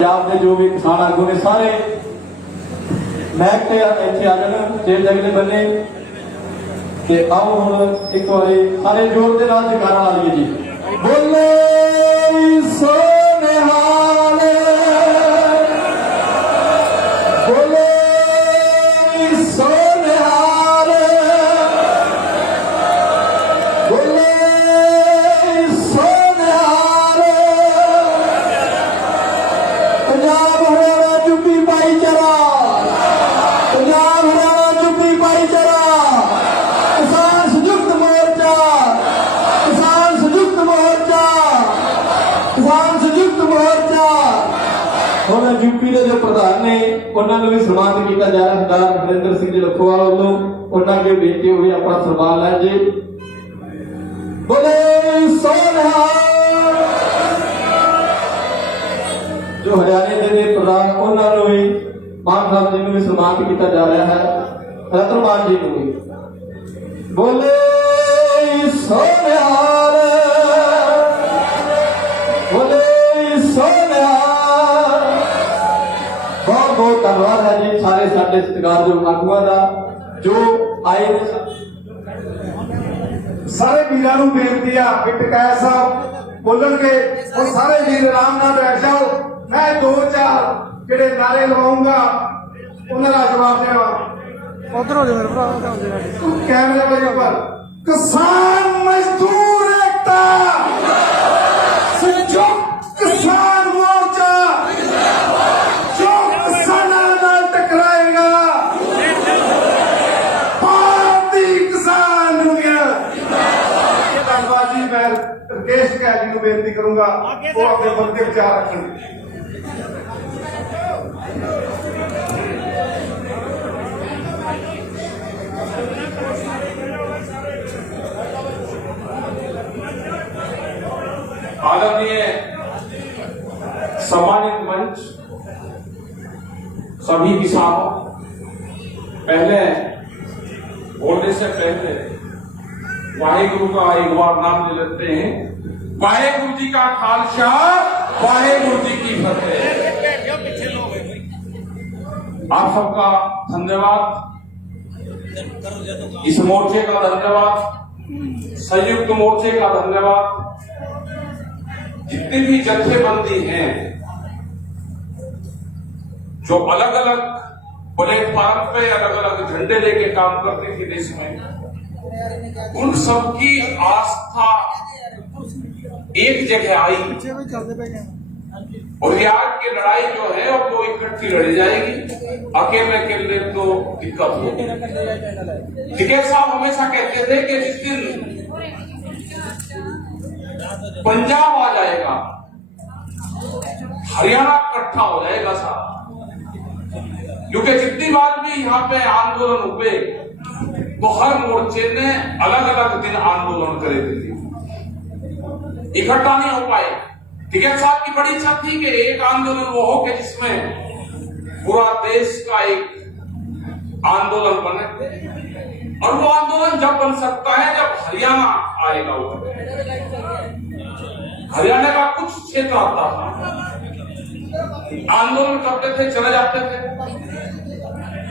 पंजाब के जो भी किसान आगू ने सारे महक इतने आ जाने स्टेज अगले बने कि आओ हम एक बार सारे जोर के नाल जयकारा ला लईए जी। बोले सोनिहाल बोले सोनिहाल बोले सोनिहाल पंजाब हरियाणा यूपी भाईचारा पंजाब हरियाणा यूपी भाईचारा किसान संयुक्त मोर्चा किसान संयुक्त मोर्चा किसान संयुक्त मोर्चा। ਹੁਣ यूपी के जो प्रधान ने उन्होंने भी सम्मान किया जा रहा सरदार हरिंदर सिंह जी लखोवाल वालों उन्होंने अगे बेनती हुई अपना सम्मान है जी। बोले सोनिहाल जो हरियाणे के प्रधान उन्होंने भी मान साहब जी भी सम्मान किया जा रहा है रतनमान जी को भी। बोले सोनिहाल बोले सोनिहाल। बहुत बहुत धन्यवाद है जी सारे साडे सत्कारयोग आगुआं दा जो आए सारे वीरां नूं बेनती आ कि टकैत साहब बोलणगे और सारे वीर आराम नाल बैठ जाओ। मैं दो चार जिहड़े नारे लवाऊंगा उन्हां दा जवाब देना। उधर हो जाओ मेरे भरा कैमरे पर ऊपर किसान मजदूर एकता संयुक्त किसान मोर्चा जो किसानां नाल टकराएगा भारतीय किसान यूनियन। धन्यवाद जी। मैं राकेश कैदी को बेनती करूंगा वो अपने बंदे विचार रखें। आदरणीय सम्मानित मंच सभी किसानों, पहले बोलने से पहले वाहेगुरु का एक बार नाम ले लेते हैं। वाहेगुरु जी का खालसा वाहेगुरु जी की फतेह। आप सबका धन्यवाद, इस मोर्चे का धन्यवाद, संयुक्त मोर्चे का धन्यवाद। जितनी भी जत्थेबंदी हैं जो अलग अलग प्लेटफॉर्म पे अलग अलग झंडे लेके काम करते थे देश में, उन सबकी आस्था एक जगह आई और यार की लड़ाई जो है अब वो इकट्ठी लड़ी जाएगी। अकेले अकेले तो दिक्कत होगी। टिकैत साहब हमेशा कहते थे कि जिस दिन पंजाब आ जाएगा हरियाणा इकट्ठा हो जाएगा साहब, क्योंकि जितनी बार भी यहाँ पे आंदोलन हुए तो हर मोर्चे ने अलग अलग दिन आंदोलन करे थे, इकट्ठा नहीं हो पाए। टिकैत साहब की बड़ी इच्छा थी कि एक आंदोलन वो हो कि जिसमें पूरा देश का एक आंदोलन बने, और वो आंदोलन जब बन सकता है जब हरियाणा आएगा। वो हरियाणा का कुछ क्षेत्र आता था, आंदोलन करते थे चले जाते थे।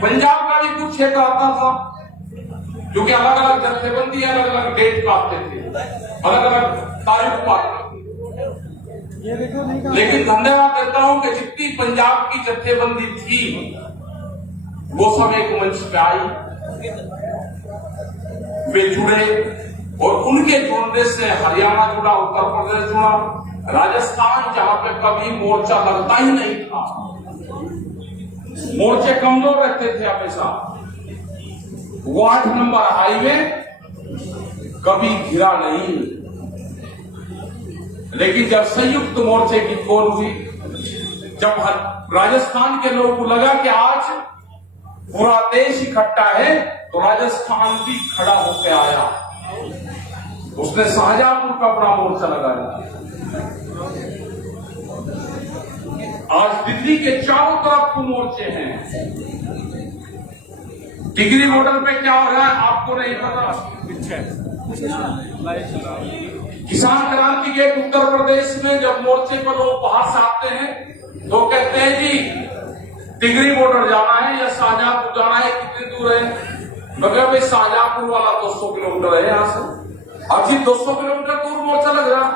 पंजाब का भी कुछ क्षेत्र आता था, क्योंकि अलग अलग जत्थेबंदी अलग अलग डेट पाते थे, अलग अलग तारीख पाते थे। लेकिन धन्यवाद देता हूं कि जितनी पंजाब की जत्थेबंदी थी वो सब एक मंच पे आई, वे जुड़े और उनके जुड़ने से हरियाणा जुड़ा, उत्तर प्रदेश जुड़ा, राजस्थान जहां पे कभी मोर्चा लगता ही नहीं था, मोर्चे कमजोर रहते थे हमेशा, वो 8 नंबर हाईवे कभी घिरा नहीं। लेकिन जब संयुक्त मोर्चे की कॉल हुई, जब राजस्थान के लोगों को लगा कि आज पूरा देश इकट्ठा है, तो राजस्थान भी खड़ा होकर आया, उसने शाहजहांपुर का अपना मोर्चा लगाया। आज दिल्ली के चारों तरफ मोर्चे हैं। डिग्री मॉडल पे क्या हो रहा है आपको नहीं पता। किसान क्रांति के उत्तर प्रदेश में जब मोर्चे पर लोग बाहर से आते हैं तो कहते हैं जी टिगरी बॉर्डर जाना है या शाहजहांपुर जाना है, कितनी दूर है? मगर भाई शाहजहांपुर वाला 200 किलोमीटर है यहाँ से। अब जी 200 किलोमीटर दूर मोर्चा लग रहा।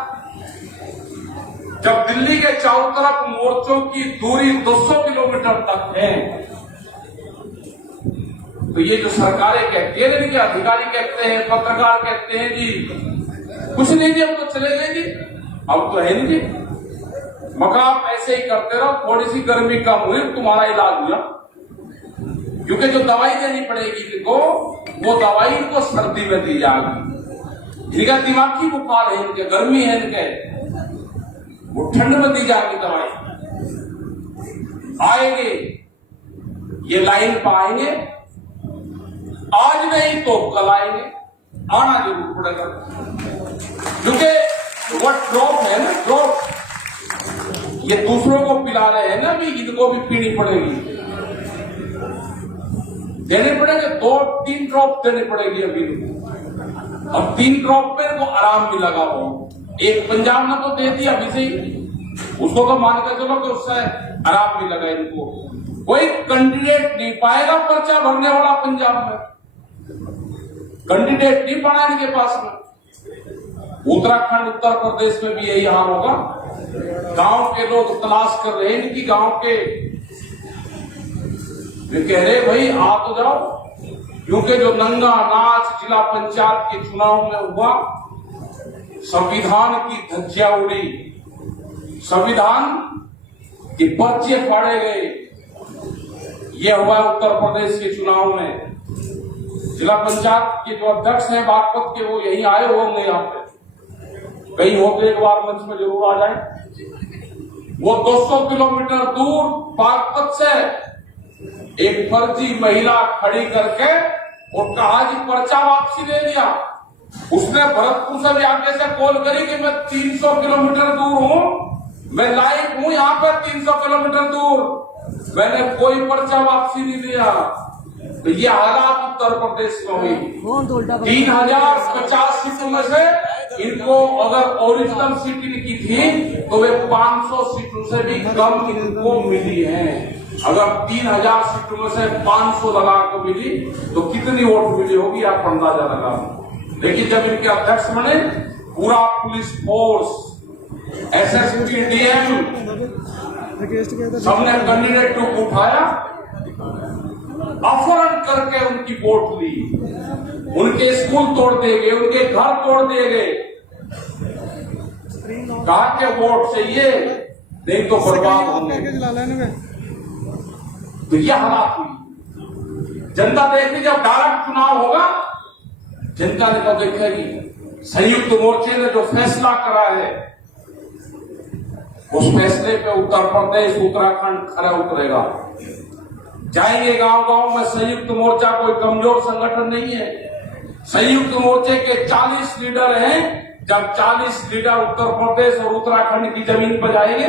जब दिल्ली के चारों तरफ मोर्चों की दूरी 200 किलोमीटर तक है, तो ये जो सरकारें कहती है, इनके अधिकारी कहते हैं, पत्रकार कहते हैं जी कुछ नहीं जी, अब तो चले गए जी, अब तो है नहीं जी, मगर आप ऐसे ही करते रहो, थोड़ी सी गर्मी कम हुई तुम्हारा इलाज हुआ। क्योंकि जो दवाई देनी पड़ेगी इनको, वो दवाई इनको सर्दी में दी जाएगी। इनका दिमागी बुखार है, इनके गर्मी है इनके, वो ठंड में दी जाएगी दवाई। आएंगे ये लाइन पर आएंगे, आज नहीं तो कल आएंगे, आना जरूर पड़ेगा। क्योंकि वो ड्रॉप है ना, ड्रॉप ये दूसरों को पिला रहे हैं ना, भी इनको भी पीनी पड़ेगी, देने पड़ेंगे, 2-3 ड्रॉप देने पड़ेगी अभी। अब 3 ड्रॉप पे वो आराम भी लगा हो। एक पंजाब ने तो दे दिया अभी से ही, उसको तो मान कर चलो कि उससे आराम भी लगा इनको। कोई कैंडिडेट नहीं पाएगा पर्चा भरने वाला पंजाब में, कैंडिडेट नहीं पड़ा इनके पास में। उत्तराखंड उत्तर प्रदेश में भी यही हाल होगा। गांव के लोग तलाश कर रहे हैं इनकी, गांव के वे कह रहे भाई आ तो जाओ, क्योंकि जो नंगा नाच जिला पंचायत के चुनाव में हुआ, संविधान की धज्जियां उड़ी, संविधान के पर्चे फाड़े गए, यह हुआ उत्तर प्रदेश के चुनाव में। जिला पंचायत के जो अध्यक्ष हैं बागपत के, वो यहीं आए होंगे, यहाँ पे कहीं होते एक बार मंच में जरूर आ जाए। वो 200 किलोमीटर दूर बागपत से एक फर्जी महिला खड़ी करके और कहा जी पर्चा वापसी ले लिया। उसने भरतपुर से भी आगे से कॉल करी कि मैं 300 किलोमीटर दूर हूं, मैं लाइव हूं यहाँ पे 300 किलोमीटर दूर, मैंने कोई पर्चा वापसी नहीं लिया। तो ये हालात उत्तर प्रदेश में हुई। 3050 सीटों में से इनको अगर ओरिजिनल सीट इनकी थी तो वे 500 सीटों से भी कम इनको मिली है। अगर 3000 सीटों में से 500 लगा कर मिली तो कितनी वोट मिली होगी आप अंदाजा लगा। लेकिन जब इनके अध्यक्ष बने, पूरा पुलिस फोर्स, एसएसपी, डीएम सबने कैंडिडेट को उठाया, अपहरण करके उनकी वोट ली, उनके स्कूल तोड़ दिए गए, उनके घर तोड़ दिए गए, कहा के वोट चाहिए नहीं तो बर्बाद होंगे। तो यह हालात हुई। जनता देखी जब डायरेक्ट चुनाव होगा, जनता ने तो देखेगी संयुक्त मोर्चे ने जो फैसला करा है, उस फैसले पे उत्तर प्रदेश उत्तराखंड खरा उतरेगा। जाएंगे गांव गांव में। संयुक्त मोर्चा कोई कमजोर संगठन नहीं है। संयुक्त मोर्चे के 40 लीडर हैं। जब 40 लीडर उत्तर प्रदेश और उत्तराखंड की जमीन पर जाएंगे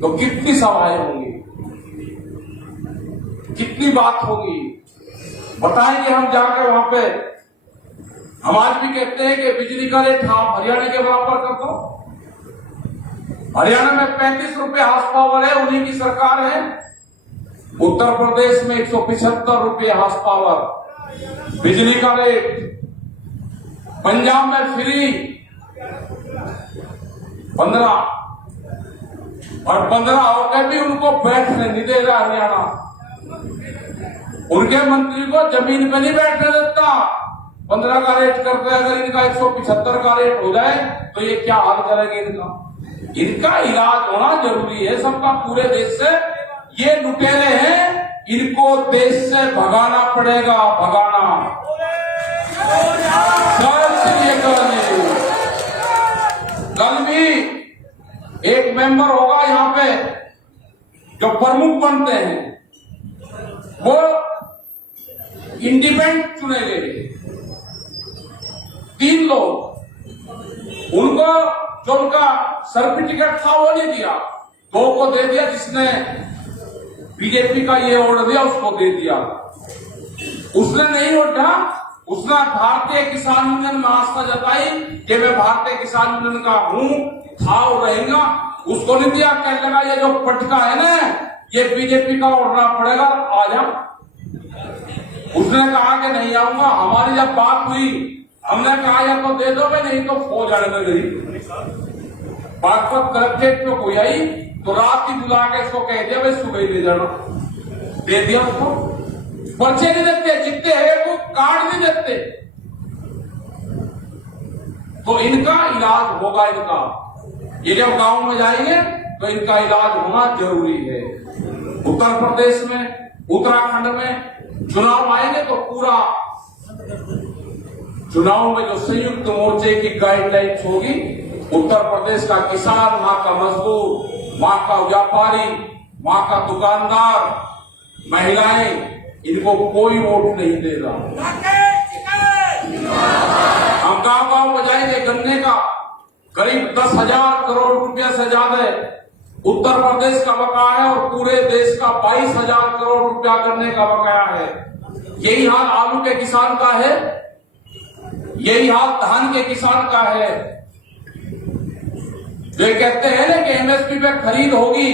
तो कितनी सभाएं होंगी, कितनी बात होगी, बताएंगे हम जाकर वहां पे। हम आज भी कहते हैं कि बिजली का रेट आप हरियाणा के बराबर कर दो। हरियाणा में 35 रुपए हाउस पावर है, उन्हीं की सरकार है। उत्तर प्रदेश में 175 रुपए हाउस पावर बिजली का रेट। पंजाब में फ्री 15 और 15 होकर भी उनको बैठने नहीं देगा हरियाणा। उनके मंत्री को जमीन पे नहीं बैठने देता। 15 का रेट करते, अगर इनका 175 का रेट हो जाए तो ये क्या हाल करेंगे इनका। इनका इलाज होना जरूरी है सबका, पूरे देश से। ये लुटेरे हैं, इनको देश से भगाना पड़ेगा, भगाना। कल भी एक मेंबर होगा यहाँ पे जो प्रमुख बनते हैं, वो इंडिपेंडेंट चुने गए 3 लोग। उनको जो उनका सर्टिफिकेट था वो नहीं दिया, 2 को दे दिया। जिसने बीजेपी का ये ऑर्डर दिया उसको दे दिया। उसने नहीं उठा, उसने भारतीय किसान यूनियन में आस्था जताई कि मैं भारतीय किसान यूनियन का हूं, था और रहेगा। उसको नहीं दिया, कहने लगा ये जो पटका है ना ये बीजेपी का उड़ना पड़ेगा, आ जा। उसने कहा कि नहीं आऊंगा। हमारी जब बात हुई हमने कहा या तो दे दो, नहीं तो फौज आने में गई। बागपत कलेक्ट्रेट में कोई आई तो रात ही बुला के इसको कह दिया भाई सुबह ही ले जाना, दे दिया उसको। पर्चे नहीं देते, जितने है वो कार्ड नहीं देते। तो इनका इलाज होगा, इनका ये जब गांव में जाएंगे तो इनका इलाज होना जरूरी है। उत्तर प्रदेश में, उत्तराखंड में चुनाव आएंगे तो पूरा चुनाव में जो संयुक्त मोर्चे की गाइडलाइंस होगी, उत्तर प्रदेश का किसान, वहां का मजदूर, वहां का व्यापारी, वहां का दुकानदार, महिलाएं, इनको कोई वोट नहीं देगा। हम गांव गांव में जाएंगे, गन्ने का करीब 10,000 करोड़ रुपया से ज्यादा उत्तर प्रदेश का बकाया है और पूरे देश का 22,000 करोड़ रुपया गन्ने का बकाया है। यही हाल आलू के किसान का है, यही हाल धान के किसान का है। जो कहते हैं ना कि एमएसपी पे खरीद होगी,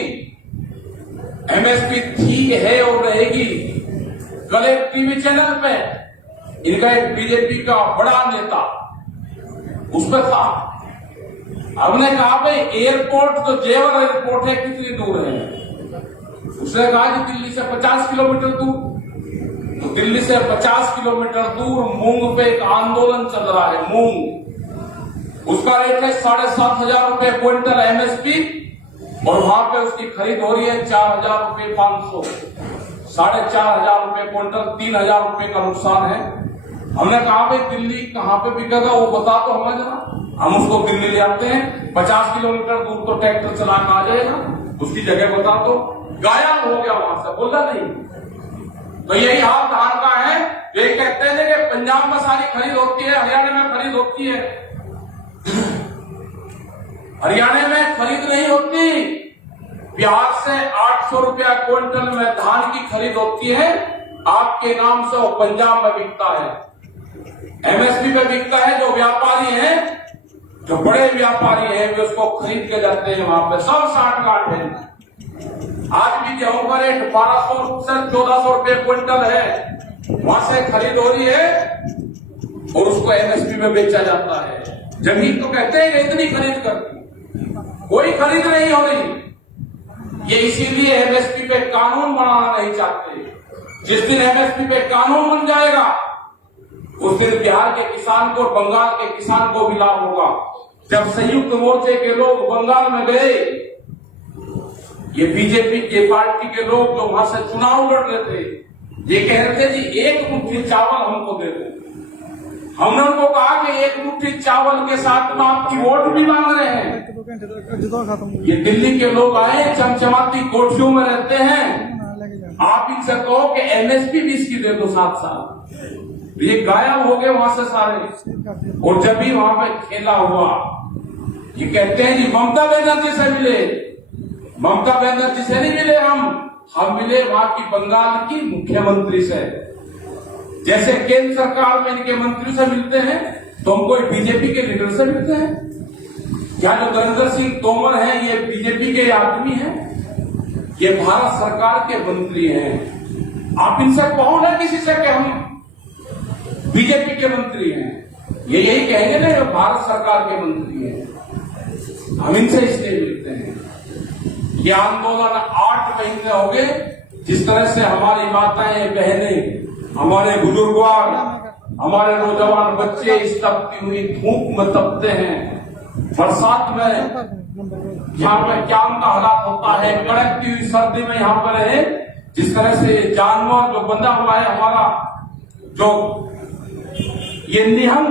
एमएसपी ठीक है और रहेगी। कल एक टीवी चैनल पे इनका एक बीजेपी का बड़ा नेता उस पर था, हमने कहा भाई एयरपोर्ट तो जेवर एयरपोर्ट है कितनी दूर है? उसने कहा कि दिल्ली से 50 किलोमीटर दूर। तो दिल्ली से 50 किलोमीटर दूर मूंग पे एक आंदोलन चल रहा है। मूंग उसका रेट है 7,500 रुपए क्विंटल एमएसपी और वहां पे उसकी खरीद हो रही है 4,000 रुपए 500, 4,500 रुपए क्विंटल, 3,000 रुपए का नुकसान है। हमने कहा भाई दिल्ली कहाँ पे बिकेगा वो बता तो हमें जरा, हम उसको दिल्ली ले आते हैं। 50 किलोमीटर दूर तो ट्रैक्टर चला के आ जाएगा, उसकी जगह बता दो। गायब हो गया वहां से, बोला नहीं। तो यही हाल धान का है। ये कहते हैं कि पंजाब में सारी खरीद होती है, हरियाणा में खरीद होती है। हरियाणा में खरीद नहीं होती। बिहार से 800 रुपया क्विंटल में धान की खरीद होती है, आपके नाम से वो पंजाब में बिकता है, एमएसपी पे बिकता है। जो व्यापारी हैं, जो बड़े व्यापारी हैं, वे उसको खरीद के जाते हैं वहां पे। सब 60-60 है। आज भी गेहूं का रेट 1200 से 1400 रुपए क्विंटल है, वहां से खरीद हो रही है और उसको एमएसपी में बेचा जाता है। जमीन तो कहते हैं इतनी खरीद करती, कोई खरीद नहीं हो रही। ये इसीलिए एमएसपी पे कानून बनाना नहीं चाहते। जिस दिन एमएसपी पे कानून बन जाएगा उस दिन बिहार के किसान को, बंगाल के किसान को भी लाभ होगा। जब संयुक्त मोर्चे के लोग बंगाल में गए, ये बीजेपी के पार्टी के लोग जो वहां से चुनाव लड़ रहे थे, ये कह रहे थे जी 1 मुट्ठी चावल हमको दे दो। हमने उनको कहा कि 1 मुट्ठी चावल के साथ में आपकी वोट भी मांग रहे हैं। ये दिल्ली के लोग आए, चमचमाती कोठियों में रहते हैं, आप इनसे कहो कि एमएसपी भी इसकी दे दो 7 साल। ये गायब हो गए वहां से सारे। और जब भी वहां पे खेला हुआ, ये कहते हैं जी ममता बनर्जी से मिले। ममता बनर्जी से नहीं मिले हम मिले वहां की बंगाल की मुख्यमंत्री से। जैसे केंद्र सरकार में इनके मंत्री से मिलते हैं तो हम कोई बीजेपी के लीडर से मिलते हैं क्या? जो नरेंद्र सिंह तोमर हैं ये बीजेपी के आदमी हैं, ये भारत सरकार के मंत्री हैं। आप इनसे कहो ना किसी से कि हम बीजेपी के मंत्री हैं, ये यही कहेंगे ना ये भारत सरकार के मंत्री हैं। हम इनसे इसलिए मिलते हैं। ये आंदोलन 8 महीने हो गए। जिस तरह से हमारी माताएं, बहनें, हमारे बुजुर्गवान, हमारे नौजवान बच्चे इस तपती हुई धूप में तपते हैं, बरसात में यहाँ पे क्या उनका हालात होता है, कड़कती हुई सर्दी में यहाँ पर है। जिस तरह से जानवर जो बंधा हुआ है हमारा, जो ये निहंग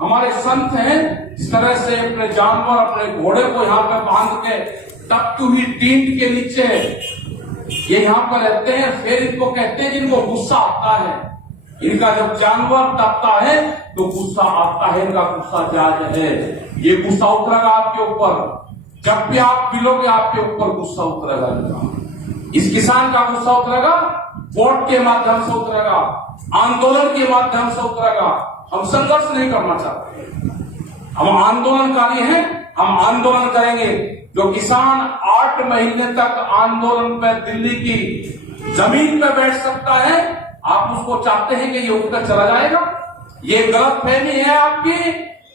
हमारे संत हैं, इस तरह से अपने जानवर, अपने घोड़े को यहाँ पे बांध के तपती हुई टींट के नीचे ये यहाँ पर रहते हैं। फिर इनको कहते हैं जिनको गुस्सा आता है, इनका जब जानवर तपता है तो गुस्सा आता है, इनका गुस्सा जायज है। ये गुस्सा उतरेगा आपके ऊपर, जब भी आप पिलोगे आपके ऊपर गुस्सा उतरेगा इनका। इस किसान का गुस्सा उतरेगा, वोट के माध्यम से उतरेगा, आंदोलन के माध्यम से उतरेगा। हम संघर्ष नहीं करना चाहते, हम आंदोलनकारी हैं, हम आंदोलन करेंगे। जो किसान 8 महीने तक आंदोलन पे दिल्ली की जमीन पे बैठ सकता है, आप उसको चाहते हैं कि ये उठकर चला जाएगा? ये गलतफहमी है आपकी।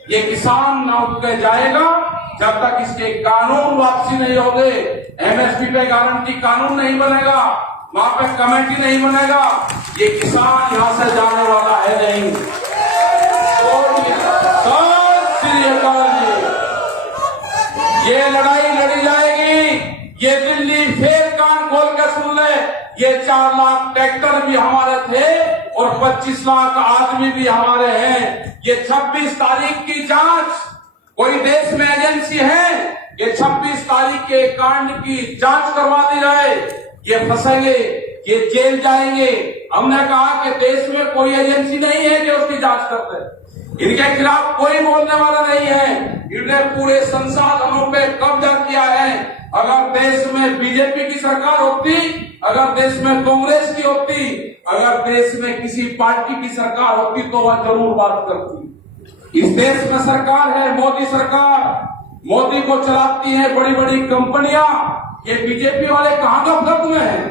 ये किसान ना उठ के जाएगा जब तक इसके कानून वापसी नहीं होंगे। एमएसपी पे गारंटी कानून नहीं बनेगा, वहां पे कमेटी नहीं बनेगा, ये किसान यहां से जाने वाला है नहीं। ये लड़ाई लड़ी जाएगी। ये दिल्ली फिर कान खोल कर सुन ले, ये 4 लाख ट्रैक्टर भी हमारे थे और 25 लाख आदमी भी हमारे हैं। ये 26 तारीख की जांच, कोई देश में एजेंसी है, ये 26 तारीख के कांड की जांच करवा दी जाए। ये फंसेंगे, ये जेल जाएंगे। हमने कहा कि देश में कोई एजेंसी नहीं है कि उसकी जांच करते। इनके खिलाफ कोई बोलने वाला नहीं है। इन्होंने पूरे संसाधनों पे कब्जा किया है। अगर देश में बीजेपी की सरकार होती, अगर देश में कांग्रेस की होती, अगर देश में किसी पार्टी की सरकार होती तो वह जरूर बात करती। इस देश में सरकार है मोदी सरकार, मोदी को चलाती है बड़ी बड़ी कंपनियां। ये बीजेपी वाले कहां गपशप में हैं?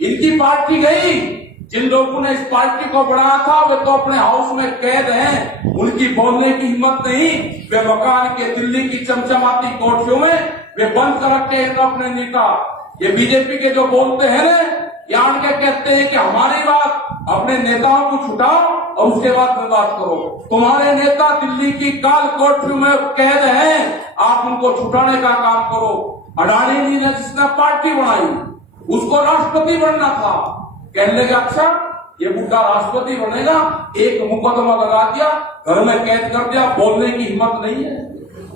इनकी पार्टी गई। जिन लोगों ने इस पार्टी को बढ़ाया था वे तो अपने हाउस में कैद हैं, उनकी बोलने की हिम्मत नहीं। वे मकान के दिल्ली की चमचमाती कोठरियों में वे बंद कर रखे हैं अपने नेता। ये बीजेपी के जो बोलते हैं ना, यान के कहते हैं कि हमारी बात, अपने नेताओं को छुटाओ और उसके बाद में बात करो। तुम्हारे नेता दिल्ली की काल कोठरी में कैद हैं, आप उनको छुटाने का काम करो। अडानी जी ने जिसने पार्टी बनाई उसको राष्ट्रपति बनना था, कहने लगा अच्छा ये बुढ़ा राष्ट्रपति बनेगा, एक मुकदमा लगा दिया, घर में कैद कर दिया, बोलने की हिम्मत नहीं है।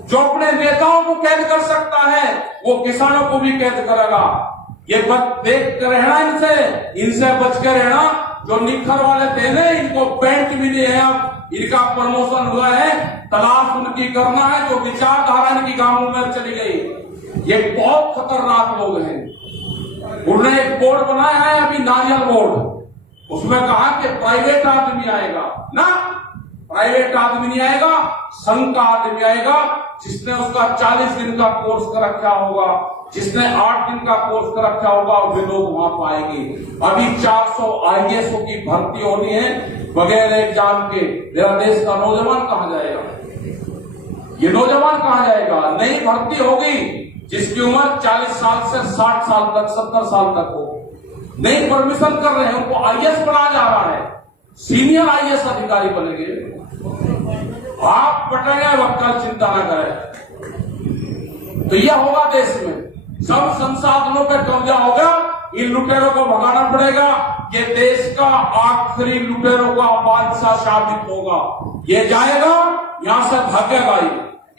जो अपने नेताओं को कैद कर सकता है वो किसानों को भी कैद करेगा। ये देख कर रहना, इनसे बच कर रहना। जो निखर वाले थे ना, इनको पेंट मिले हैं, अब इनका प्रमोशन हुआ है, तलाश उनकी करना है। जो विचारधारा इनकी गांवों में चली गई, ये बहुत खतरनाक लोग हैं। उन्होंने एक बोर्ड बनाया है अभी, नारियल बोर्ड, उसमें कहा कि प्राइवेट आदमी आएगा ना, प्राइवेट आदमी नहीं आएगा, संघ का आदमी आएगा जिसने उसका 40 दिन का कोर्स कर रखा होगा, जिसने 8 दिन का कोर्स कर रखा होगा, वे लोग वहां पाएंगे। अभी 400 IAS की भर्ती होनी है बगैर एग्जाम के। मेरा देश का नौजवान कहां जाएगा? ये नौजवान कहां जाएगा? नई भर्ती होगी जिसकी उम्र 40 साल से 60 साल तक, 70 साल तक हो। नहीं परमिशन कर रहे हैं, उनको IAS बनाया जा रहा है, सीनियर IAS अधिकारी बनेंगे। आप बटेंगे वक्त, चिंता न करें। तो यह होगा देश में, सब संसाधनों पर कब्जा होगा। इन लुटेरों को भगाना पड़ेगा। ये देश का आखिरी लुटेरों का बादशाह साबित होगा। ये जाएगा, यहां से भागेगा,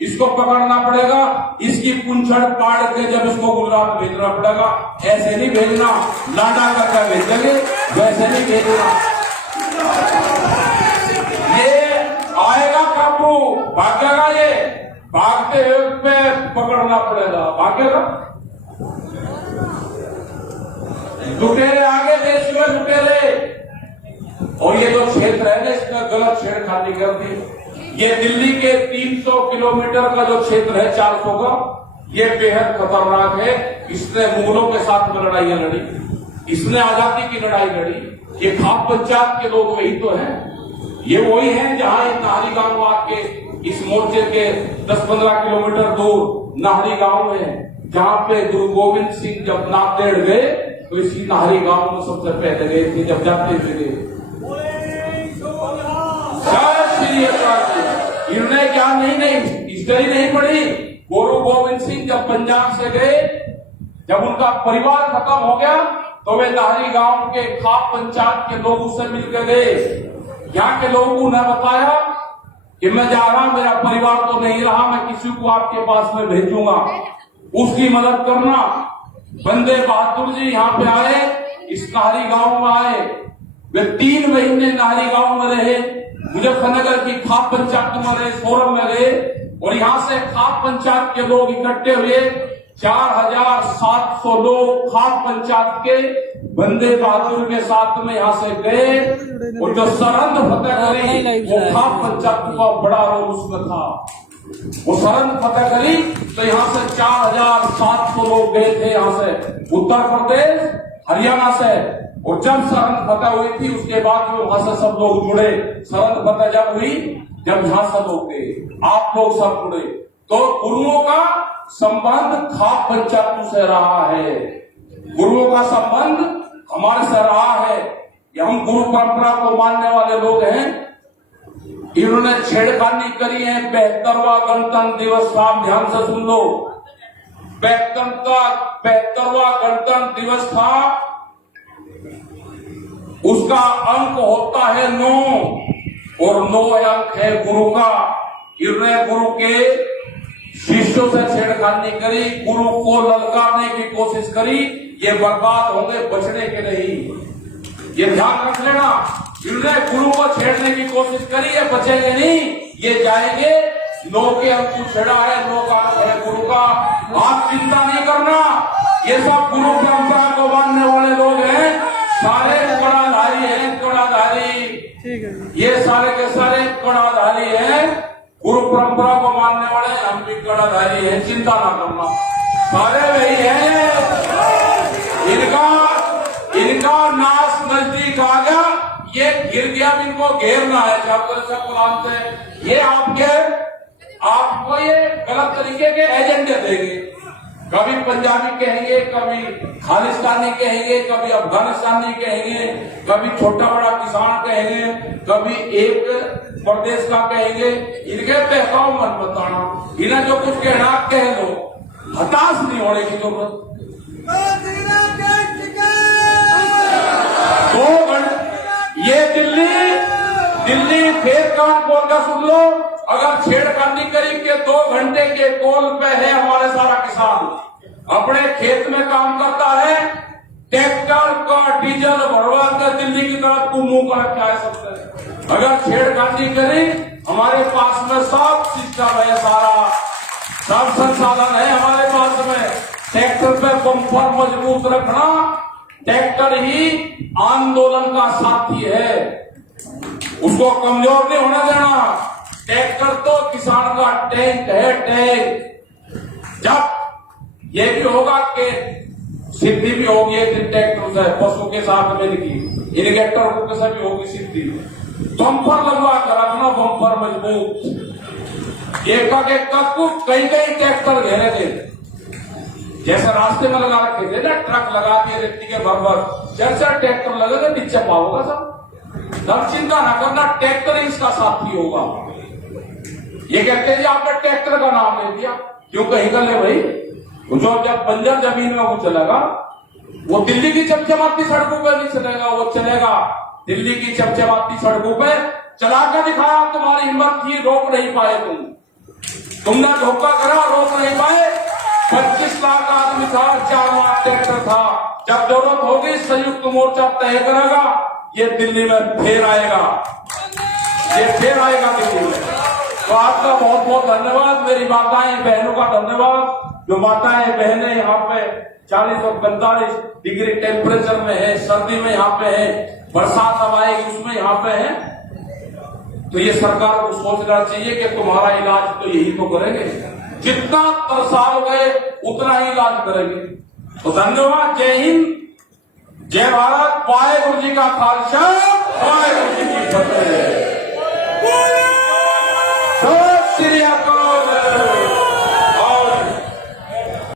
इसको पकड़ना पड़ेगा, इसकी पूंछड़ पाड़ के जब इसको गुजरात भेजना पड़ेगा। ऐसे नहीं भेजना, लाडा करके भेजेंगे, वैसे नहीं भेजना। ये आएगा काबू, भागेगा, ये भागते हुए पे पकड़ना पड़ेगा, भागेगा। लुटेरे आगे, देश में लुटेरे। और ये जो क्षेत्र है ना, इसमें गलत छेड़खानी कर दी। ये दिल्ली के 300 किलोमीटर का जो क्षेत्र है, 400 का, ये बेहद खतरनाक है। इसने मुगलों के साथ में लड़ाइयां लड़ी, इसने आजादी की लड़ाई लड़ी। ये खाप पंचायत के लोग वही तो हैं, ये वही हैं जहां नाहरी गांव आके इस मोर्चे के 10-15 किलोमीटर दूर नाहरी गांव में, जहां पे गुरु गोविंद सिंह जब नांदेड़ गए तो इसी नाहरी गांव में सबसे पहले गए थे। जब जाते थे इन्होंने क्या नहीं हिस्ट्री नहीं पढ़ी। गुरु गोविंद सिंह जब पंजाब से गए, जब उनका परिवार खत्म हो गया तो वे नाहरी गांव के खाप पंचायत के लोगों से मिलकर गए। यहाँ के लोगों ने बताया कि मैं जा रहा, मेरा परिवार तो नहीं रहा, मैं किसी को आपके पास में भेजूंगा, उसकी मदद करना। बंदे बहादुर जी यहाँ पे आए, इस नाहरी गांव में आए। वे 3 महीने नाहरी गांव में रहे, मुजफ्फरनगर की खाप पंचायत में रहे, सोरम में रहे। और यहाँ से खाप पंचायत के लोग इकट्ठे हुए, 4700 लोग खाप पंचायत के बंदे बहादुर के साथ में यहाँ से गए। और जो सरहद फतेह करी, वो खाप पंचायत का बड़ा रोल उसमें था। वो सरहद फतेह करी तो यहाँ से 4700 लोग गए थे, यहाँ से उत्तर प्रदेश हरियाणा से। और जब सरहद फतेह हुई थी उसके बाद में वहां से सब लोग जुड़े। सरहद फतेह जब हुई, जब यहाँ से लोग गए, आप लोग सब जुड़े, तो गुरुओं का संबंध खाप पंचायतों से रहा है। गुरुओं का संबंध हमारे से रहा है। ये हम गुरु परंपरा को मानने वाले लोग हैं। इन्होंने छेड़खानी करी है। 72वां गणतंत्र दिवस था, ध्यान से सुन लो। 72वां गणतंत्र दिवस था, उसका अंक होता है 9 और 9 अंक है गुरु का। इन्होंने गुरु के शिष्यों से छेड़खानी करी, गुरु को ललकारने की कोशिश करी। ये बर्बाद होंगे, बचने के नहीं। ये ध्यान रख लेना। इन्होंने गुरु को छेड़ने की कोशिश करी, ये बचेंगे नहीं, ये जाएंगे। 9 के अंक छेड़ा है, 9 का अंक है गुरु का। आप चिंता नहीं करना, ये सब गुरु परंपरा को मानने वाले लोग हैं, सारे कड़ाधारी हैं, कड़ाधारी। ठीक है जी। ये सारे के सारे कड़ाधारी हैं, गुरु परंपरा को मानने वाले। हम भी कड़ाधारी हैं, चिंता ना करना, सारे वही हैं। इनका नाश नजदीक आ गया, ये गिर गया, इनको घेरना है। सब ये आपको ये गलत तरीके के एजेंडे देंगे। कभी पंजाबी कहेंगे, कभी खालिस्तानी कहेंगे, कभी अफगानिस्तानी कहेंगे, कभी छोटा बड़ा किसान कहेंगे, कभी एक प्रदेश का कहेंगे। इनके बहकाव मत बताना, इन्हें जो कुछ कहना कह लो, हताश नहीं होने की जरूरत। 2 घंटे ये दिल्ली फिर कान खोल कर सुन लो। अगर छेड़खानी करी के 2 घंटे के कॉल पे है हमारे सारा किसान, अपने खेत में काम करता है, ट्रैक्टर का डीजल भरवा कर दिल्ली की तरफ को मुंह कर रखा है सबसे। अगर छेड़खानी करी, हमारे पास में सब सिस्टम है, सारा सब संसाधन है हमारे पास में। ट्रैक्टर पे बम्पर मजबूत रखना, ट्रैक्टर ही आंदोलन का साथी है, उसको कमजोर नहीं होने देना। ट्रैक्टर तो किसान का टैंक है, टैंक। जब ये भी होगा कि सिद्धि भी होगी एक दिन ट्रैक्टर से, पशु के साथ में की इरिगेटर को कैसे भी होगी सिद्धि। बम्पर लगवा कर रखना, बम्पर मजबूत। एक को कई ट्रैक्टर घेरे थे, जैसे रास्ते में लगा रखे थे ना, ट्रक लगा के रेती के भर 4 ट्रैक्टर लगेगा, नीचे पाओगा सब। तब चिंता ना करना, ट्रैक्टर इसका साथी होगा। ये कहते हैं आपने ट्रैक्टर का नाम ले दिया, क्यों कहीं कर ले भाई। जो जब बंजर जमीन में वो चलेगा, वो दिल्ली की चमचमाती सड़कों पर नहीं चलेगा, वो चलेगा दिल्ली की चमचमाती सड़कों पे। चला कर दिखाया, तुम्हारी हिम्मत थी, रोक नहीं पाए तुमने धोखा करा, रोक नहीं पाए। 25 लाख आदमी था, 4 लाख ट्रैक्टर था। जब जरूरत होगी संयुक्त मोर्चा तय करेगा, ये दिल्ली में फिर आएगा, ये फिर आएगा दिल्ली में। तो आपका बहुत बहुत धन्यवाद, मेरी माताएं बहनों का धन्यवाद। जो माताएं बहनें यहाँ पे 40 और 45 डिग्री टेम्परेचर में है, सर्दी में यहाँ पे है, बरसात अब आएगी उसमें यहाँ पे है। तो ये सरकार को सोचना चाहिए कि तुम्हारा इलाज तो यही तो करेंगे, जितना तरसाओगे उतना ही इलाज करेंगे। तो धन्यवाद, जय हिंद, जय भारत, वाहेगुरु जी का खालसा, वाहेगुरु जी की फतेह।